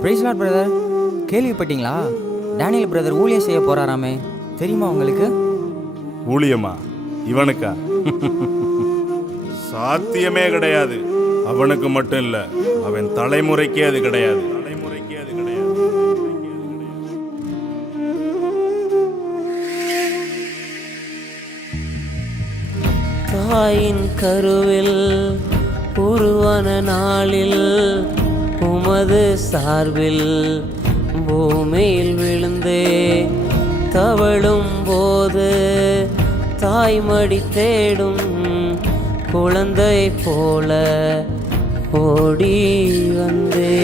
Price Lord brother, கேள்விப்பட்டீங்களா? Daniel brother ஊழியம் செய்ய போறாராமே, தெரியுமா உங்களுக்கு? ஊழியமா? இவனுக்கா? சாத்தியமே கிடையாது. அவனுக்கு மட்டும் இல்ல, அவன் தலைமுறைக்கே அது கிடையாது. தாயின் கருவில் உருவான நாளில் உமது சார்பில் பூமியில் விழுந்தே தவழும் போது தாய்மடி தேடும் குழந்தை போல ஓடி வந்தே.